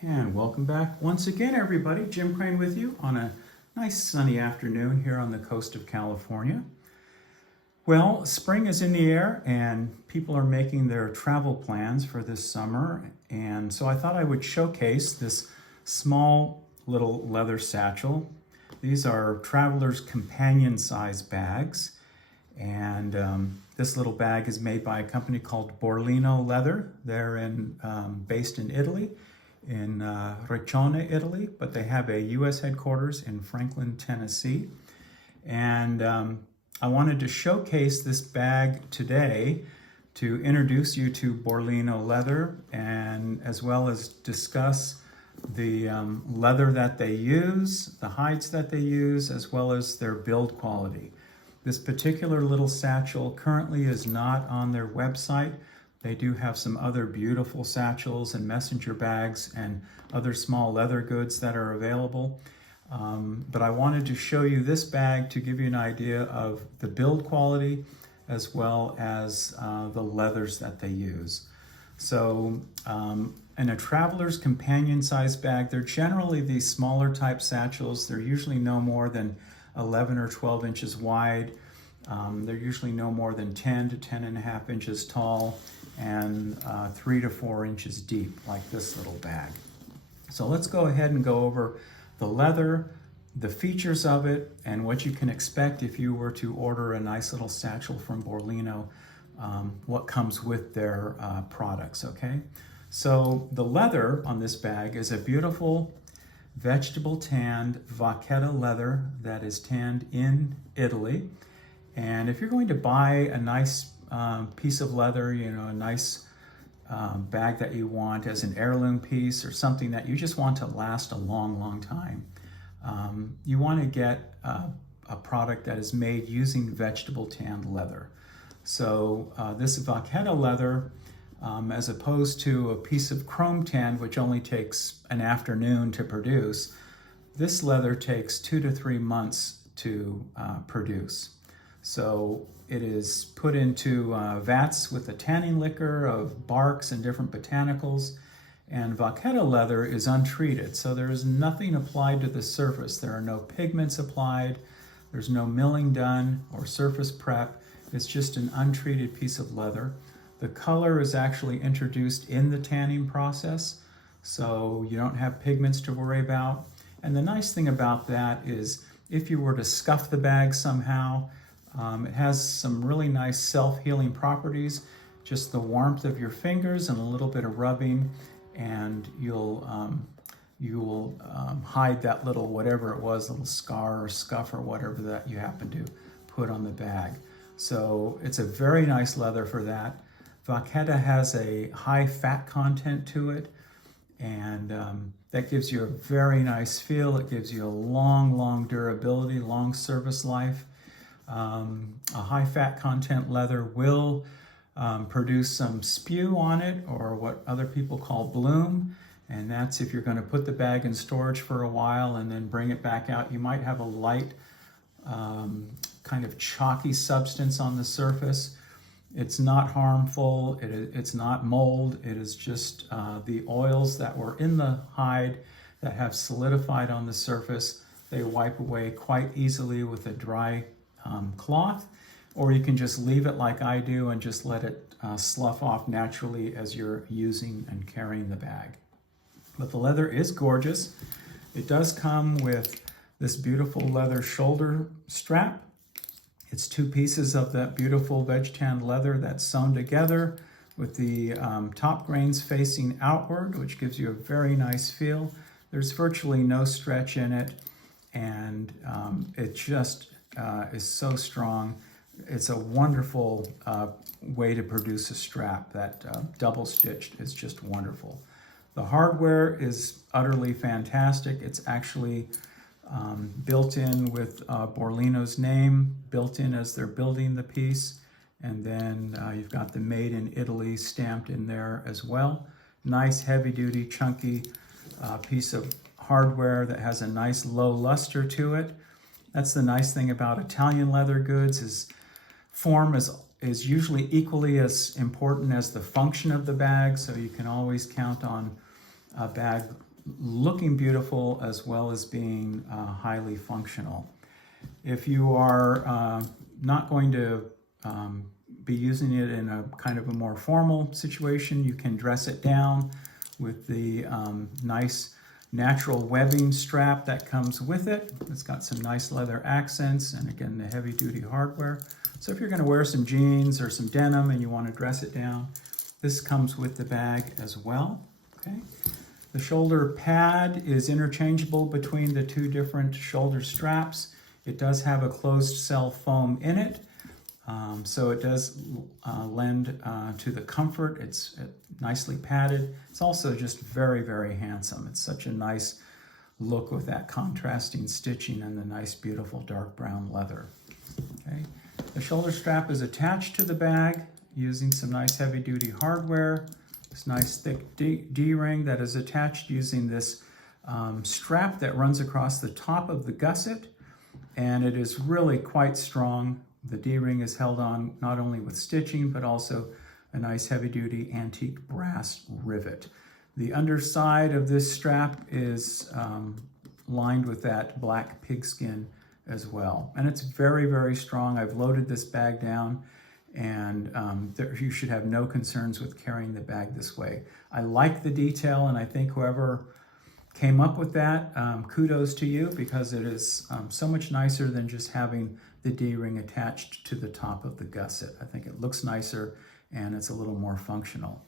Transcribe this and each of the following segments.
And welcome back once again, everybody. Jim Crane with you on a nice sunny afternoon here on the coast of California. Well, spring is in the air and people are making their travel plans for this summer. And so I thought I would showcase this small little leather satchel. These are traveler's companion size bags. And this little bag is made by a company called Borlino Leather. They're based in Italy, in Riccione, Italy, but they have a U.S. headquarters in Franklin, Tennessee. And I wanted to showcase this bag today to introduce you to Borlino Leather, and as well as discuss the leather that they use, the hides that they use, as well as their build quality. This particular little satchel currently is not on their website. They do have some other beautiful satchels and messenger bags and other small leather goods that are available. But I wanted to show you this bag to give you an idea of the build quality as well as the leathers that they use. So in a traveler's companion size bag, they're generally these smaller type satchels. They're usually no more than 11 or 12 inches wide. They're usually no more than 10 to 10.5 inches tall and 3 to 4 inches deep, like this little bag. So let's go ahead and go over the leather, the features of it, and what you can expect if you were to order a nice little satchel from Borlino, what comes with their products, okay? So the leather on this bag is a beautiful vegetable tanned vachetta leather that is tanned in Italy. And if you're going to buy a nice piece of leather, you know, a nice bag that you want as an heirloom piece or something that you just want to last a long, long time, you want to get a product that is made using vegetable tanned leather. So this vachetta leather, as opposed to a piece of chrome tanned, which only takes an afternoon to produce, this leather takes 2 to 3 months to produce. So it is put into vats with a tanning liquor of barks and different botanicals, and vachetta leather is untreated, so there is nothing applied to the surface. There are no pigments applied, there's no milling done or surface prep. It's just an untreated piece of leather. The color is actually introduced in the tanning process, so you don't have pigments to worry about. And the nice thing about that is if you were to scuff the bag somehow, it has some really nice self-healing properties. Just the warmth of your fingers and a little bit of rubbing, and you'll hide that little, whatever it was, little scar or scuff or whatever that you happen to put on the bag. So it's a very nice leather for that. Vachetta has a high fat content to it, and that gives you a very nice feel. It gives you a long durability, long service life. A high fat content leather will produce some spew on it, or what other people call bloom, and that's if you're going to put the bag in storage for a while and then bring it back out. You might have a light kind of chalky substance on the surface. It's not harmful, it's not mold, it is just the oils that were in the hide that have solidified on the surface. They wipe away quite easily with a dry cloth, or you can just leave it like I do and just let it slough off naturally as you're using and carrying the bag. But the leather is gorgeous. It does come with this beautiful leather shoulder strap. It's 2 pieces of that beautiful veg tanned leather that's sewn together with the top grains facing outward, which gives you a very nice feel. There's virtually no stretch in it, and it just is so strong. It's a wonderful way to produce a strap. That double stitched is just wonderful. The hardware is utterly fantastic. It's actually built in with Borlino's name, built in as they're building the piece. And then you've got the Made in Italy stamped in there as well. Nice heavy duty chunky piece of hardware that has a nice low luster to it. That's the nice thing about Italian leather goods, is form is usually equally as important as the function of the bag, so you can always count on a bag looking beautiful as well as being highly functional. If you are not going to be using it in a kind of a more formal situation, you can dress it down with the nice natural webbing strap that comes with it. It's got some nice leather accents and again the heavy duty hardware. So if you're going to wear some jeans or some denim and you want to dress it down, this comes with the bag as well. Okay. The shoulder pad is interchangeable between the two different shoulder straps. It does have a closed cell foam in it, so it does lend to the comfort. It's nicely padded. It's also just very, very handsome. It's such a nice look with that contrasting stitching and the nice, beautiful dark brown leather. Okay. The shoulder strap is attached to the bag using some nice heavy-duty hardware. This nice thick D-ring that is attached using this strap that runs across the top of the gusset, and it is really quite strong. The D-ring is held on not only with stitching, but also a nice heavy-duty antique brass rivet. The underside of this strap is lined with that black pigskin as well. And it's very, very strong. I've loaded this bag down, and you should have no concerns with carrying the bag this way. I like the detail, and I think whoever came up with that, kudos to you, because it is so much nicer than just having the D-ring attached to the top of the gusset. I think it looks nicer and it's a little more functional.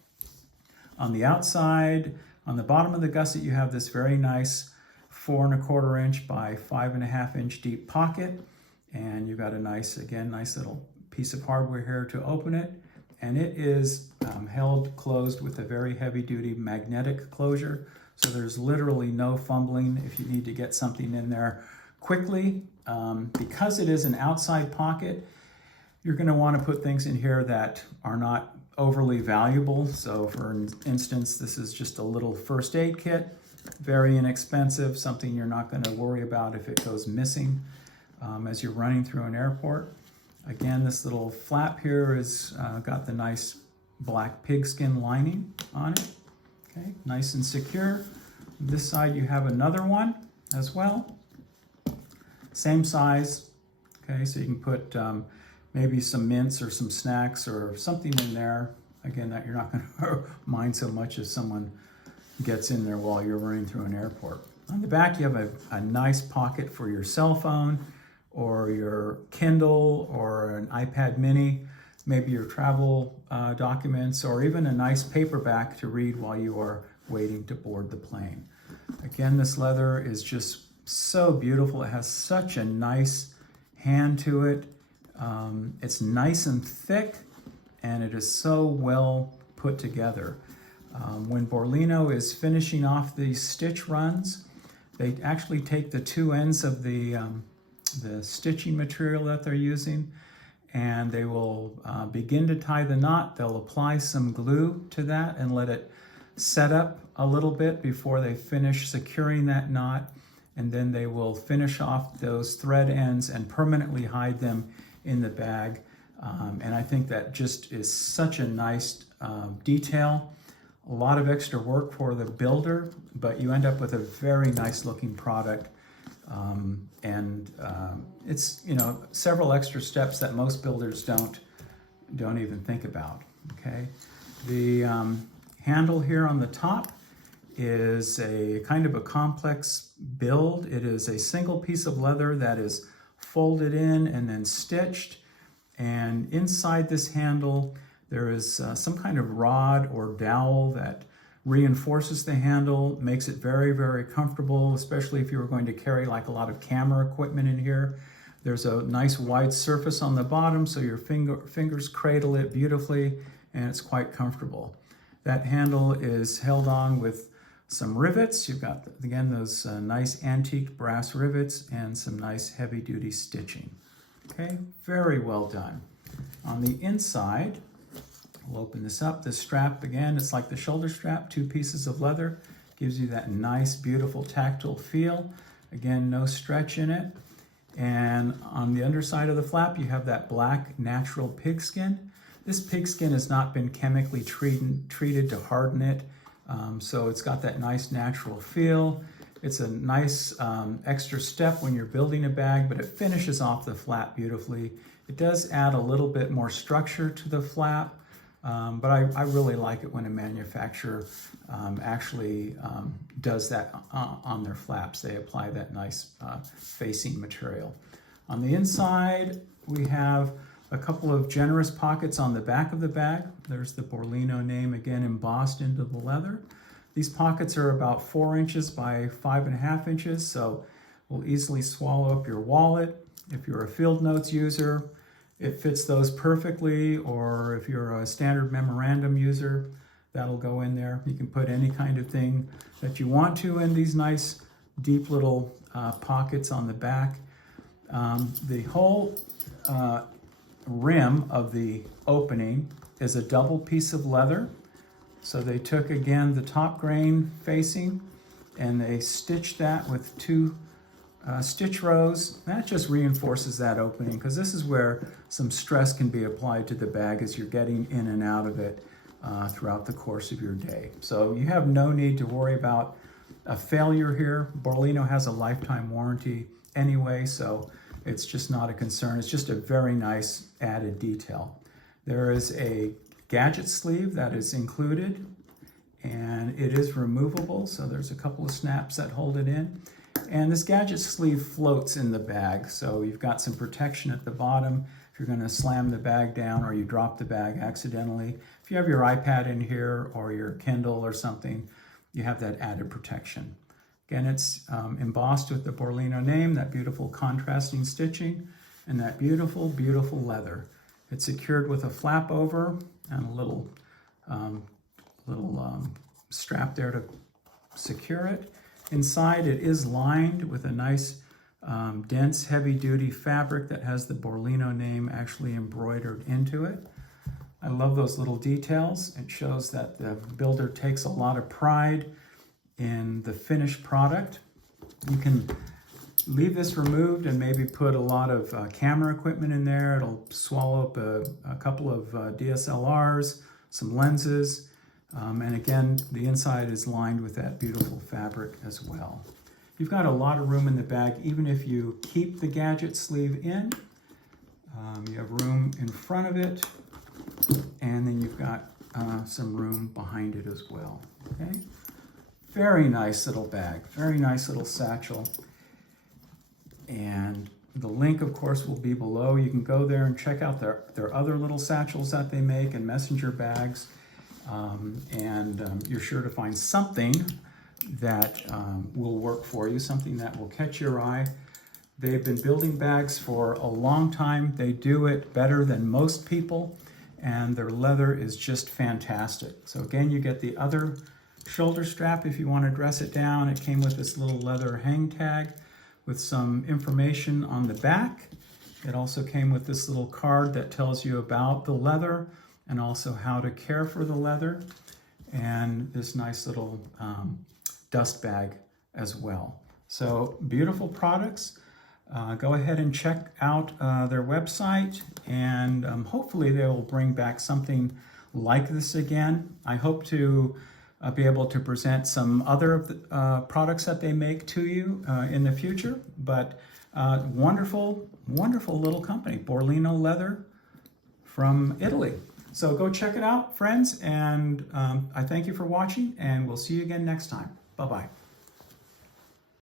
On the outside, on the bottom of the gusset, you have this very nice 4 1/4 inch by 5 1/2 inch deep pocket, and you've got a nice, again, nice little piece of hardware here to open it, and it is held closed with a very heavy-duty magnetic closure, so there's literally no fumbling if you need to get something in there quickly. Because it is an outside pocket, you're going to want to put things in here that are not overly valuable. So for instance, this is just a little first aid kit, very inexpensive, something you're not going to worry about if it goes missing as you're running through an airport. Again, this little flap here is got the nice black pigskin lining on it. Okay, nice and secure. This side you have another one as well. Same size. Okay, so you can put maybe some mints or some snacks or something in there. Again, that you're not going to mind so much as someone gets in there while you're running through an airport. On the back, you have a nice pocket for your cell phone or your Kindle or an iPad mini, maybe your travel documents, or even a nice paperback to read while you are waiting to board the plane. Again, this leather is just so beautiful. It has such a nice hand to it. It's nice and thick, and it is so well put together. When Borlino is finishing off these stitch runs, they actually take the two ends of the stitching material that they're using, and they will begin to tie the knot. They'll apply some glue to that and let it set up a little bit before they finish securing that knot, and then they will finish off those thread ends and permanently hide them in the bag. And I think that just is such a nice detail. A lot of extra work for the builder, but you end up with a very nice looking product. It's, you know, several extra steps that most builders don't even think about. Okay, the handle here on the top is a kind of a complex build. It is a single piece of leather that is folded in and then stitched, and inside this handle there is some kind of rod or dowel that reinforces the handle, makes it very, very comfortable, especially if you were going to carry like a lot of camera equipment in here. There's a nice wide surface on the bottom, so your fingers cradle it beautifully, and it's quite comfortable. That handle is held on with some rivets. You've got, again, those nice antique brass rivets and some nice heavy-duty stitching. Okay, very well done. On the inside, we'll open this up. The strap, again, it's like the shoulder strap, 2 pieces of leather. Gives you that nice, beautiful tactile feel. Again, no stretch in it. And on the underside of the flap, you have that black natural pigskin. This pigskin has not been chemically treated to harden it. So it's got that nice natural feel. It's a nice extra step when you're building a bag, but it finishes off the flap beautifully. It does add a little bit more structure to the flap, but I really like it when a manufacturer actually does that on their flaps. They apply that nice facing material. On the inside, we have a couple of generous pockets on the back of the bag. There's the Borlino name again embossed into the leather. These pockets are about 4 inches by 5.5 inches, so will easily swallow up your wallet. If you're a Field Notes user, it fits those perfectly, or if you're a standard memorandum user, that'll go in there. You can put any kind of thing that you want to in these nice deep little pockets on the back. The whole rim of the opening is a double piece of leather. So they took again the top grain facing and they stitched that with 2 stitch rows. That just reinforces that opening, because this is where some stress can be applied to the bag as you're getting in and out of it throughout the course of your day. So you have no need to worry about a failure here. Borlino has a lifetime warranty anyway, so it's just not a concern. It's just a very nice added detail. There is a gadget sleeve that is included, and it is removable, so there's a couple of snaps that hold it in. And this gadget sleeve floats in the bag, so you've got some protection at the bottom if you're going to slam the bag down or you drop the bag accidentally. If you have your iPad in here or your Kindle or something, you have that added protection. Again, it's embossed with the Borlino name, that beautiful contrasting stitching, and that beautiful, beautiful leather. It's secured with a flap over and a little strap there to secure it. Inside, it is lined with a nice, dense, heavy-duty fabric that has the Borlino name actually embroidered into it. I love those little details. It shows that the builder takes a lot of pride in the finished product. You can leave this removed and maybe put a lot of camera equipment in there. It'll swallow up a couple of DSLRs, some lenses, and again, the inside is lined with that beautiful fabric as well. You've got a lot of room in the bag, even if you keep the gadget sleeve in. You have room in front of it, and then you've got some room behind it as well, okay? Very nice little bag, very nice little satchel. And the link, of course, will be below. You can go there and check out their other little satchels that they make and messenger bags. You're sure to find something that will work for you, something that will catch your eye. They've been building bags for a long time. They do it better than most people, and their leather is just fantastic. So again, you get the other shoulder strap if you want to dress it down. It came with this little leather hang tag with some information on the back. It also came with this little card that tells you about the leather and also how to care for the leather, and this nice little dust bag as well. So beautiful products. Go ahead and check out their website, and hopefully they will bring back something like this again. I hope to be able to present some other of the products that they make to you in the future, but wonderful, wonderful little company, Borlino Leather from Italy. So go check it out, friends, and I thank you for watching, and we'll see you again next time. Bye-bye.